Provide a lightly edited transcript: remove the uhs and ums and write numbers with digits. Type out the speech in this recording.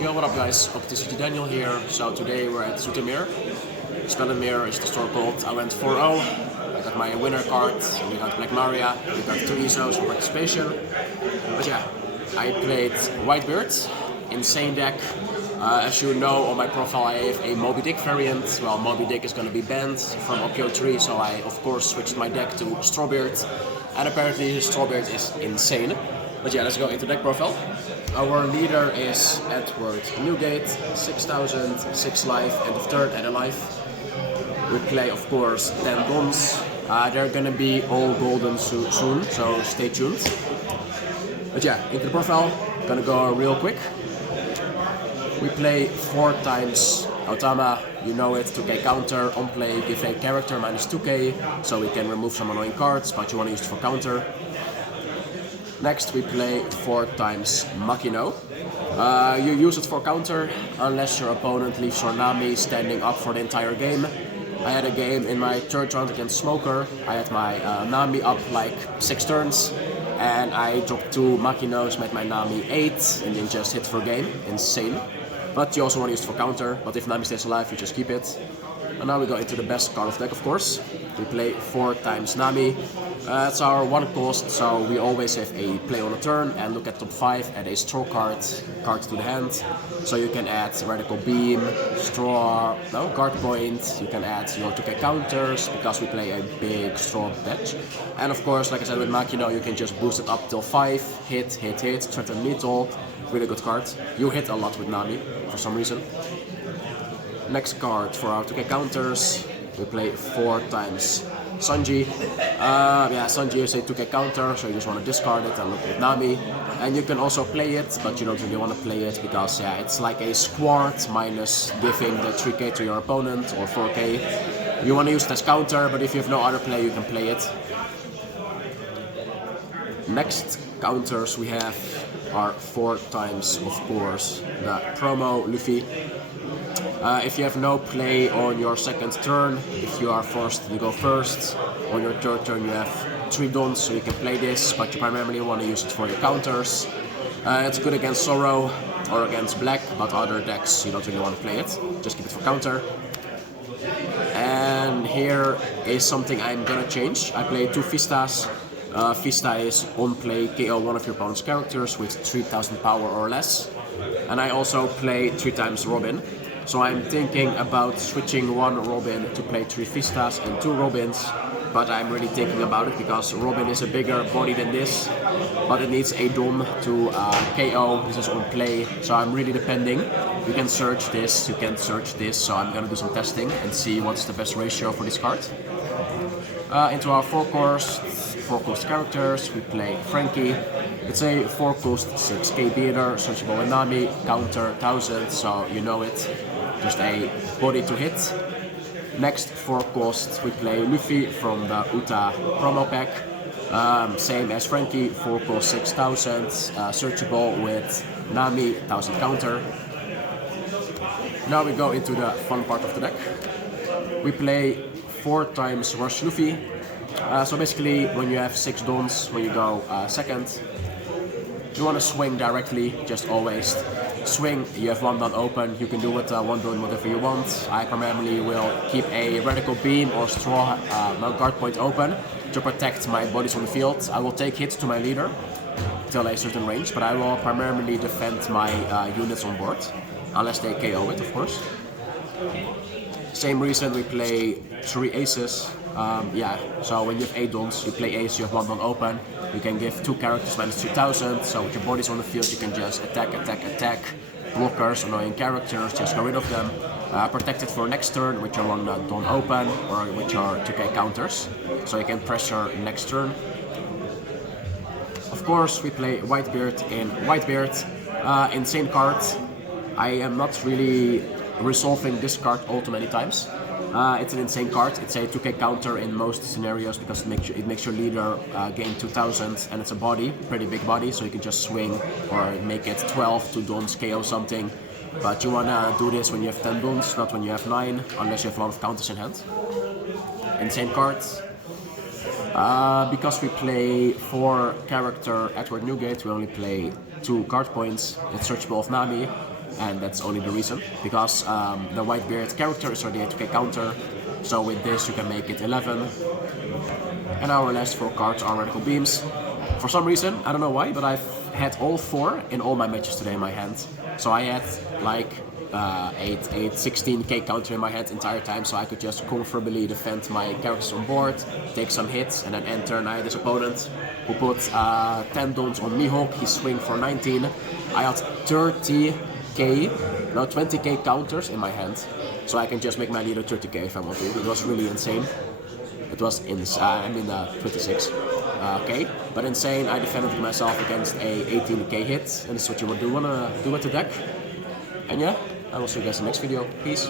Yo, what up guys? OptiCG Daniel here. So today we're at Zoetermeer. Spellenmeer is the store called. I went 4-0. I got my winner card. We got Black Maria. We got 2 ESOs for participation. But yeah, I played Whitebeard. Insane deck. As you know, on my profile I have a Moby Dick variant. Well, Moby Dick is going to be banned from OPO 3, so I of course switched my deck to Strawbeard. And apparently Strawbeard is insane. But yeah, let's go into deck profile. Our leader is Edward Newgate, 6,000, 6 life, end of turn, and alive. We play, of course, 10 dons. They're gonna be all golden soon, so stay tuned. But yeah, into the profile, gonna go real quick. We play 4 times Aotama, you know it, 2k counter, on play, give a character minus 2k, so we can remove some annoying cards, but you wanna use it for counter. Next we play 4 times Makino. You use it for counter unless your opponent leaves your Nami standing up for the entire game. I had a game in my third round against Smoker. I had my Nami up like 6 turns and I dropped 2 Makinos, made my Nami 8 and then just hit for game. Insane. But you also want to use it for counter, but if Nami stays alive you just keep it. And now we go into the best card of deck, of course. We play 4 times Nami. It's our 1 cost, so we always have a play on a turn and look at top 5, add a straw card to the hand. So you can add Radical Beam, straw, guard point, you can add your 2k counters, because we play a big straw batch. And of course, like I said with Makino, you can just boost it up till 5, hit, threaten lethal, really good card. You hit a lot with Nami, for some reason. Next card for our 2k counters, we play 4 times Sanji. Sanji is a 2k counter, so you just want to discard it and look at Nami. And you can also play it, but you don't really want to play it because it's like a squad minus giving the 3k to your opponent or 4k. You want to use it as counter, but if you have no other play, you can play it. Next counters we have are 4 times, of course, the promo Luffy. If you have no play on your second turn, if you are forced to go first, on your third turn you have 3 dons, so you can play this, but you primarily want to use it for your counters. It's good against Sorrow or against Black, but other decks you don't really want to play it, just keep it for counter. And here is something I'm gonna change. I play 2 Vistas. Vista is on play, KO one of your opponent's characters with 3000 power or less. And I also play 3 times Robin. So I'm thinking about switching 1 Robin to play 3 Vistas and 2 Robins, but I'm really thinking about it because Robin is a bigger body than this, but it needs a Dom to KO, this is on play, so I'm really depending. You can search this, you can search this, so I'm gonna do some testing and see what's the best ratio for this card. Into our 4 cost characters, we play Frankie. It's a 4 cost 6k beater, searchable with Nami, counter 1000, so you know it. Just a body to hit. Next 4 cost we play Luffy from the Uta promo pack. Same as Frankie, 4 cost 6000, searchable with Nami, 1000 counter. Now we go into the fun part of the deck. We play 4 times Rush Luffy. So basically when you have 6 dons, when you go second, you want to swing directly, just always swing. You have 1 don open, you can do with 1 don whatever you want. I primarily will keep a Radical Beam or straw guard point open to protect my bodies on the field. I will take hits to my leader till a certain range, but I will primarily defend my units on board, unless they KO it, of course. Same reason we play 3 aces. So when you have 8 dons, you play ace, you have 1 don open. You can give 2 characters minus 3000, so with your bodies on the field you can just attack. Blockers, annoying characters, just get rid of them. Protect it for next turn with your 1 don open or with your 2k counters, so you can pressure next turn. Of course we play Whitebeard in Whitebeard. Insane card. I am not really resolving this card all too many times. It's an insane card. It's a 2k counter in most scenarios because it makes your leader gain 2000 and it's a body, pretty big body, so you can just swing or make it 12 to dons KO something. But you wanna do this when you have 10 dons, not when you have 9, unless you have a lot of counters in hand. Insane card. Because we play 4 character Edward Newgate, we only play 2 card points. It's searchable of Nami. and that's only the reason, because the Whitebeard character is already a 2k counter, so with this you can make it 11, and our last 4 cards are Radical Beams. For some reason, I don't know why, but I've had all 4 in all my matches today in my hand, so I had like 16k counter in my head entire time, so I could just comfortably defend my characters on board, take some hits, and then end turn I had this opponent who put 10 dons on Mihawk, he swing for 19. I had 20k counters in my hand, so I can just make my leader 30k if I want to. It was really insane. It was I mean 26. Okay, but insane. I defended myself against a 18k hit, and this is what you would do wanna do with the deck. And yeah, I will see you guys in the next video. Peace.